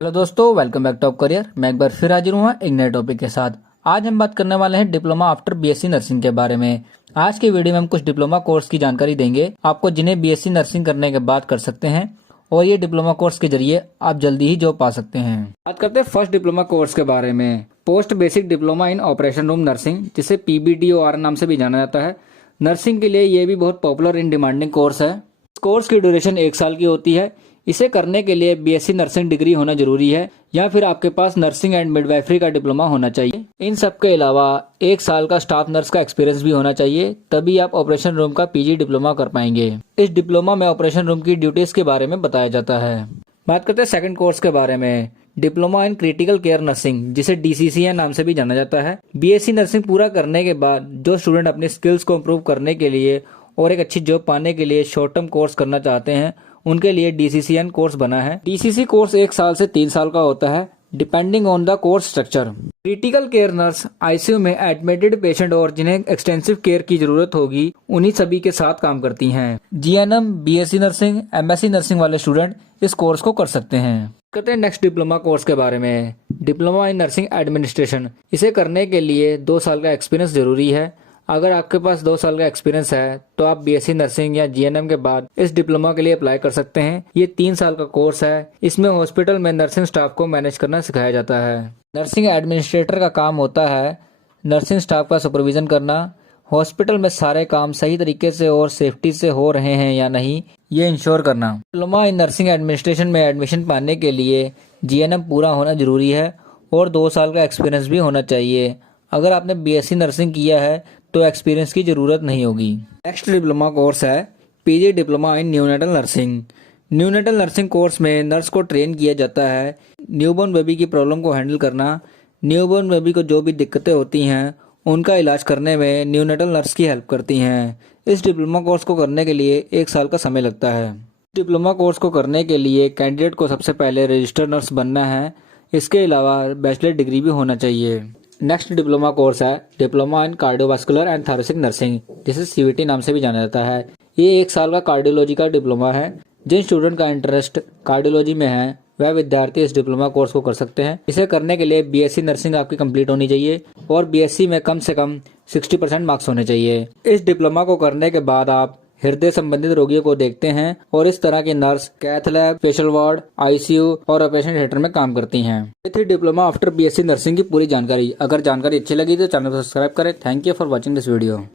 Hello दोस्तों, welcome back top career. मैं एक बार फिर हाजिर हुआ एक नए टॉपिक के साथ। आज हम बात करने वाले हैं डिप्लोमा आफ्टर बीएससी नर्सिंग के बारे में। आज की वीडियो में हम कुछ डिप्लोमा कोर्स की जानकारी देंगे आपको, जिन्हें बीएससी नर्सिंग करने के बाद कर सकते हैं और ये डिप्लोमा कोर्स के जरिए आप जल्दी ही जॉब पा सकते हैं। बात करते हैं फर्स्ट डिप्लोमा कोर्स के बारे में, post basic diploma in operation room nursing, जिसे PBDOR नाम से भी जाना जाता है। नर्सिंग के लिए ये भी बहुत पॉपुलर इन डिमांडिंग कोर्स है। इस कोर्स की ड्यूरेशन 1 साल की होती है। इसे करने के लिए बीएससी नर्सिंग डिग्री होना जरूरी है या फिर आपके पास नर्सिंग एंड मिडवाइफरी का डिप्लोमा होना चाहिए। इन सब के अलावा 1 साल का स्टाफ नर्स का एक्सपीरियंस भी होना चाहिए, तभी आप ऑपरेशन रूम का PG डिप्लोमा कर पाएंगे। इस डिप्लोमा में ऑपरेशन रूम की ड्यूटीज के बारे में बताया जाता है। बात करते हैं सेकंड कोर्स के बारे में, diploma in critical care nursing, जिसे DCCN नाम से भी जाना जाता है। बीएससी नर्सिंग पूरा करने के बाद जो स्टूडेंट अपनी स्किल्स को इम्प्रूव करने के लिए और एक अच्छी जॉब पाने के लिए शॉर्ट टर्म कोर्स करना चाहते हैं, उनके लिए DCCN कोर्स बना है। DCC कोर्स 1 साल से 3 साल का होता है, depending on the course structure. Critical care nurse ICU में एडमिटेड पेशेंट और जिन्हें एक्सटेंसिव केयर की जरूरत होगी, उन्हीं सभी के साथ काम करती हैं। GNM, BSc nursing, MSc nursing वाले स्टूडेंट इस कोर्स को कर सकते हैं। करते हैं नेक्स्ट डिप्लोमा कोर्स के बारे में, डिप्लोमा इन नर्सिंग एडमिनिस्ट्रेशन। इसे करने के लिए 2 साल का एक्सपीरियंस जरूरी है। अगर आपके पास 2 साल का एक्सपीरियंस है तो आप BSc नर्सिंग या GNM के बाद इस डिप्लोमा के लिए अप्लाई कर सकते हैं। ये 3 साल का कोर्स है। इसमें हॉस्पिटल में नर्सिंग स्टाफ को मैनेज करना सिखाया जाता है। नर्सिंग एडमिनिस्ट्रेटर का काम होता है नर्सिंग स्टाफ का सुपरविजन करना, हॉस्पिटल में सारे काम सही तरीके से और सेफ्टी से हो रहे हैं या नहीं, ये इंश्योर करना। डिप्लोमा इन नर्सिंग एडमिनिस्ट्रेशन में एडमिशन पाने के लिए GNM पूरा होना जरूरी है और 2 साल का एक्सपीरियंस भी होना चाहिए। अगर आपने BSc नर्सिंग किया है तो एक्सपीरियंस की जरूरत नहीं होगी। नेक्स्ट डिप्लोमा कोर्स है PG diploma in neonatal nursing. Neonatal nursing course में नर्स को ट्रेन किया जाता है न्यूबॉर्न बेबी की प्रॉब्लम को हैंडल करना। न्यूबॉर्न बेबी को जो भी दिक्कतें होती हैं उनका इलाज करने में न्यूनेटल नर्स की हेल्प करती हैं। इस डिप्लोमा कोर्स को करने के लिए 1 साल का समय लगता है। डिप्लोमा कोर्स को करने के लिए कैंडिडेट को सबसे पहले रजिस्टर्ड नर्स बनना है। इसके अलावा बैचलर डिग्री भी होना चाहिए। नेक्स्ट डिप्लोमा कोर्स है diploma in cardiovascular and thoracic nursing, जिसे CVT नाम से भी जाना जाता है। ये 1 साल का कार्डियोलॉजी का डिप्लोमा है। जिन स्टूडेंट का इंटरेस्ट कार्डियोलॉजी में है वह विद्यार्थी इस डिप्लोमा कोर्स को कर सकते हैं। इसे करने के लिए BSc नर्सिंग आपकी कंप्लीट होनी चाहिए और BSc में कम से कम 60% मार्क्स होने चाहिए। इस डिप्लोमा को करने के बाद आप हृदय संबंधित रोगियों को देखते हैं और इस तरह की nurse cath lab, special ward, ICU और ऑपरेशन थिएटर में काम करती हैं। ये थी डिप्लोमा आफ्टर BSc नर्सिंग की पूरी जानकारी। अगर जानकारी अच्छी लगी तो चैनल को सब्सक्राइब करें। Thank you for watching this video.